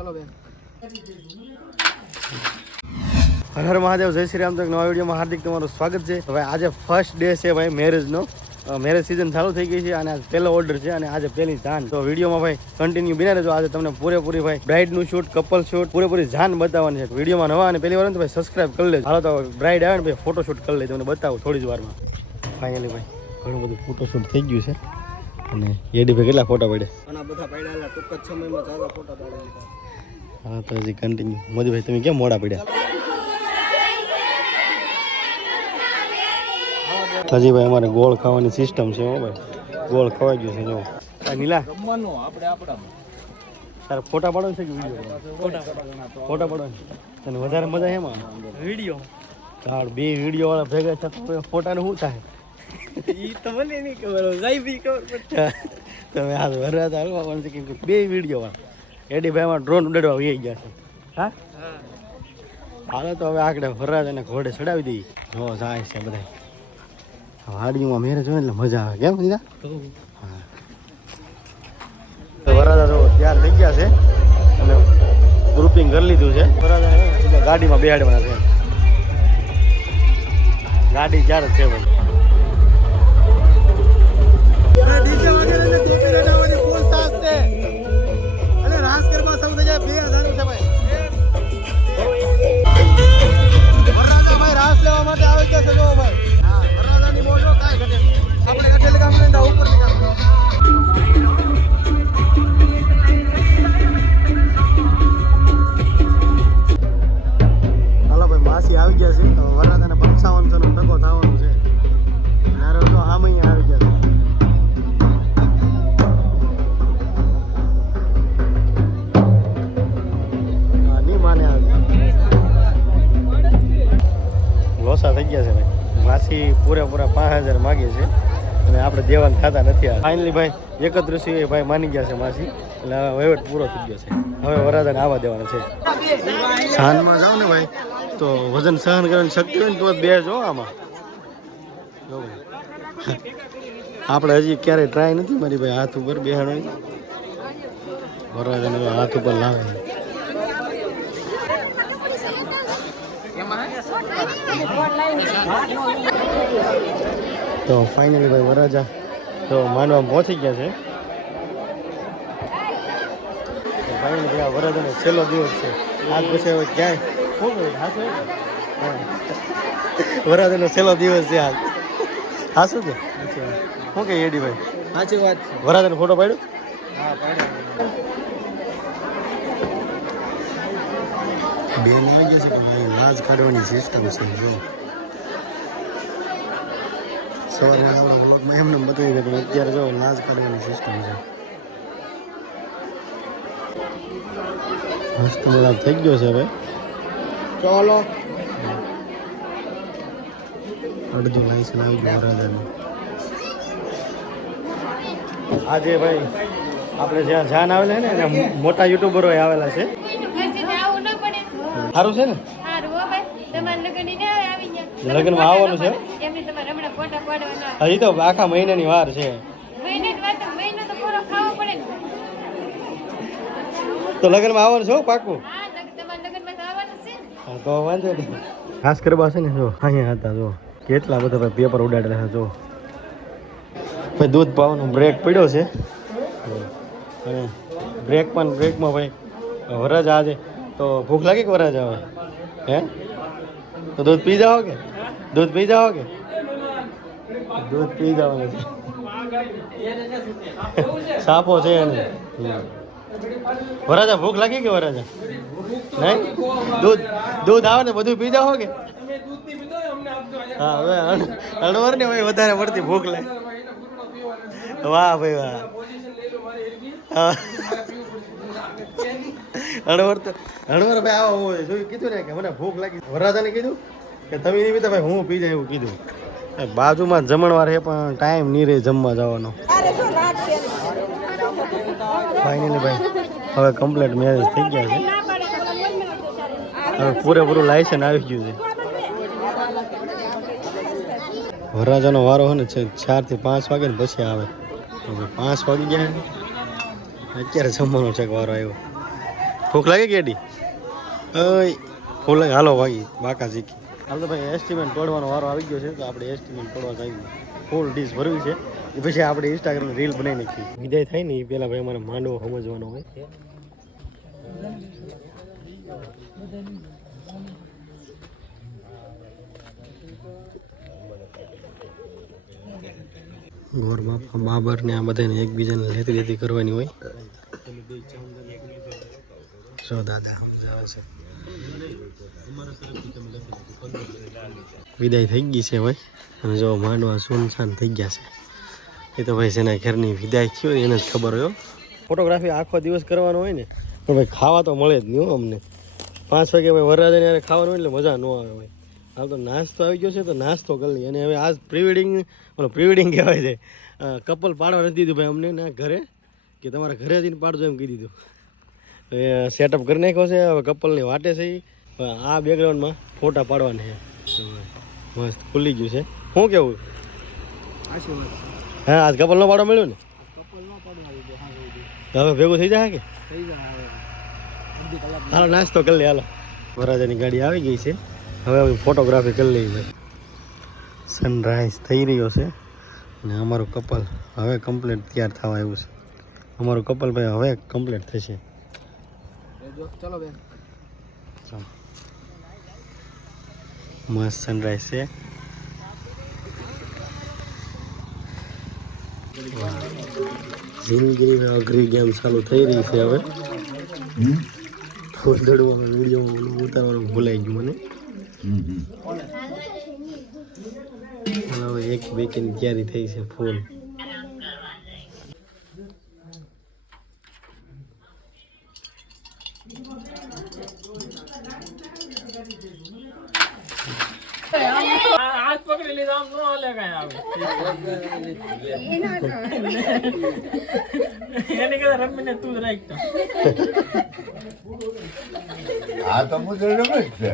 ચલો બેન. હર હર મહાદેવ, જય શ્રી રામ. તો નવા વિડીયોમાં હાર્દિક તમારું સ્વાગત છે. હવે આજે ફર્સ્ટ ડે છે ભાઈ મેરેજનો. મેરેજ સિઝન ચાલુ થઈ ગઈ છે અને આજ પહેલો ઓર્ડર છે અને આજે પહેલી જાન. તો વિડીયોમાં ભાઈ કન્ટિન્યુ બિના રહેજો. આજે તમને પૂરેપૂરી ભાઈ બ્રાઇડનું શૂટ, કપલ શૂટ, પૂરેપૂરી જાન બતાવવાની છે. વિડીયોમાં નવા અને પહેલી વાર તો ભાઈ સબસ્ક્રાઇબ કરી લેજો. હાલો તો બ્રાઇડ આવે ને ભાઈ ફોટો શૂટ કરી લેજો, તમને બતાવું થોડી જ વારમાં. ફાઇનલી ભાઈ ઘણું બધું ફોટો શૂટ થઈ ગયું છે અને એડી ભાઈ કેટલા ફોટા પડે ઘણા બધા પડ્યા, ટૂંક જ સમયમાં સારા ફોટા પાડેલા. હા તો હજી કન્ટિન્યુ. મોદીભાઈ તમે કેમ મોડા પડ્યા? હજી ભાઈ અમારે ગોળ ખાવાની સિસ્ટમ છે. હો ભાઈ ગોળ ખવાઈ ગયું છે. જો નીલા તારે ફોટા પાડવાનું છે કે વિડીયો? ફોટા પાડવાનું. અને વધારે મજા એમાં વિડીયો તાર બે વિડીયો વાળા ભેગા થતા ફોટાનું શું થાય ઈ તો મને નહીં ખબર, જાય બી ખબર પડે. તમે આ વરરાજ હાલવાનું છે કે બે વિડીયો વાળા એડી ભાઈ માં ડ્રોન ઉડાડવા વહી ગયા છે. હા હાલો તો હવે આગળ વરરાજ અને ઘોડે ચડાવી દઈએ. જો જાય છે બધા વાડીમાં મેરેજ હોય એટલે મજા આવે. કેમ દીધા? હા તો વરરાજા જો તૈયાર થઈ ગયા છે અને ગ્રુપિંગ કરી લીધું છે. વરરાજા ગાડીમાં બેહાડવાના છે. ગાડી ચાર જ છે ભાઈ. માસી આવી ગયા છે. વરરાજાને 5500 નો ટકો થવાનો છે. નારો તો આમ અહીંયા આવી ગયા છે. નહીં માને લોસા થઈ ગયા છે ભાઈ. માસી પૂરેપૂરા 5000 માગીએ છે અને આપણે દેવાન થતા નથી. ફાઇનલી ભાઈ 31 ભાઈ માની ગયા છે માસી, એટલે હવે વહીવટ પૂરો થઈ ગયો છે. હવે વરરાજાને આવવા દેવાના છે. સાંજમાં જાવ ને ભાઈ તો વજન સહન કરવાની શક્તિ હોય ને તો બે જો આમાં. આપણે હજી ક્યારેય ટ્રાય નથી મારી ભાઈ હાથ ઉપર બેહાડવાની. વરરાજાને હાથ ઉપર લાવે. તો ફાઇનલી ભાઈ વરરાજા તો માનવામાં પહોંચી ગયા છે. ફાઇનલી ભાઈ આ વરરાજાનો છેલ્લો દિવસ છે. આજ પછી હવે ક્યાંય વરરાજાનો છેલ્લો દિવસ છે આજ. હા શું કે શું કે એડી ભાઈ? સાચી વાત છે. વરરાજાનો ફોટો પાડ્યો? હા પાડ્યો. બેન આવી ગયા છે પણ ભાઈ લાજ કાઢવાની સિસ્ટમ છે. જો સવારમાં આપણે વ્લોગમાં એમને બતાવી દે પણ અત્યારે જો લાજ કાઢવાની સિસ્ટમ છે. મસ્ત મજા થઈ ગયો છે હવે. ચલો અડધું લાઈસન્સ આવી ગયું વરરાજાનું. આજે ભાઈ આપણે જ્યાં જાન આવેલા છે ને એના મોટા યુટ્યુબરો આવેલા છે. સારું છે ને? લગ્નમાં આવવાનું છે હજી તો આખા મહિનાની વાર છે. તો લગ્નમાં આવવાનું છે પાકું? હા તો વાંધો નહીં. ખાસ કરવા છે ને જો અહીંયા હતા જો કેટલા બધા ભાઈ પેપર ઉડાડેલા છે. જો ભાઈ દૂધ પાવાનો બ્રેક પડ્યો છે અને બ્રેકમાં ભાઈ વરરાજા આજે તો ભૂખ લાગી કે વરરાજા આવે હે તો દૂધ પી જાઓ કે? દૂધ પી જાઓ કે? દૂધ પી જવાનું છે. સાપો છે એને. વરરાજા ભૂખ લાગી કે વરરાજા? નહીં દૂધ આવે ને બધું પી જાઓ કે? હા હવે અણવર ને ભાઈ વધારે પડતી ભૂખ લાગે. વાહ ભાઈ વાહ. અણવર ભાઈ આવા હોય જોયું કીધું ને કે મને ભૂખ લાગી. વરરાજાને કીધું કે તમે નહીં પીતા ભાઈ હું પી જાય એવું કીધું. બાજુમાં જમણવાર છે પણ ટાઈમ નહીં રહે જમવા જવાનો. ફાઇનલી ભાઈ હવે કમ્પ્લીટ મેરેજ થઈ ગયા છે. હવે પૂરેપૂરું લાયસન્સ આવી ગયું છે. વરરાજાનો વારો હોય ને 4 થી 5 વાગે ને પછી આવે. હવે 5 વાગી ગયા અત્યારે જમવાનો છે વારો આવ્યો. ભૂખ લાગે કેડી ઓય ફૂલ હાલો ભાઈ બાકા શીખી હાલ તો ભાઈ એસ્ટિમેટ તોડવાનો વારો આવી ગયો છે તો આપણે એસ્ટિમેટ તોડવા જઈએ ફૂલ ડીશ ભરવી છે એ પછી આપણે ઇન્સ્ટાગ્રામ રીલ બનાવી નાખી વિદાય થાય ને એ પહેલાં ભાઈ અમારે માંડવો સમજવાનો હોય ગોર બાપા બાબર ને આ બધાને એકબીજાને લેતી લેતી કરવાની હોય જો દાદા સમજાવે છે વિદાય થઈ ગઈ છે ભાઈ અને જો માંડવા સુનસાન થઈ ગયા છે એ તો ભાઈ જેના ઘરની વિદાય થયો એને જ ખબર હોય ફોટોગ્રાફી આખો દિવસ કરવાનો હોય ને તો ભાઈ ખાવા તો મળે જ નહીં હો અમને 5 વાગે ભાઈ વરરાજાને યારે ખાવાનું હોય એટલે મજા ન આવે ભાઈ હાલ તો નાસ્તો આવી ગયો છે તો નાસ્તો કરી લઈએ અને હવે આજ પ્રી વેડિંગ કહેવાય છે કપલ પાડવા નથી દીધું ભાઈ અમને ના ઘરે કે તમારા ઘરે જઈને પાડજો એમ કહી દીધું સેટઅપ કરી નાખ્યો છે હવે કપલની વાટે છે આ બેકગ્રાઉન્ડમાં ફોટા પાડવાના છે મસ્ત ખુલ્લી ગયું છે શું કેવું હા આજ કપલ નો પાડવા મળ્યો ને હવે ભેગું થઈ જાય કે હાલો નાસ્તો કરી લે હાલો વરરાજાની ગાડી આવી ગઈ છે હવે ફોટોગ્રાફી કરી લઈએ ભાઈ સનરાઈઝ થઈ રહ્યો છે અને અમારું કપલ હવે કમ્પ્લીટ તૈયાર થવા આવ્યું છે અમારું કપલ ભાઈ હવે કમ્પ્લીટ થશે ચલો બેન ચાલો મસ્ત સનરાઈઝ છે જિંદગીની અઘરી ગેમ ચાલુ થઈ રહી છે હવે ફૂલ દોડવાનો વિડીયો ઉતારવાનું ભૂલાઈ ગયું મને હવે એક બેકની તૈયારી થઈ છે ફૂલ હાથ પકડી લીધો આમ નો હાલે કાંઈ આવે એને કહેતા રમીને તું જ રાખતો આ તો મુદ્દો રમે જ છે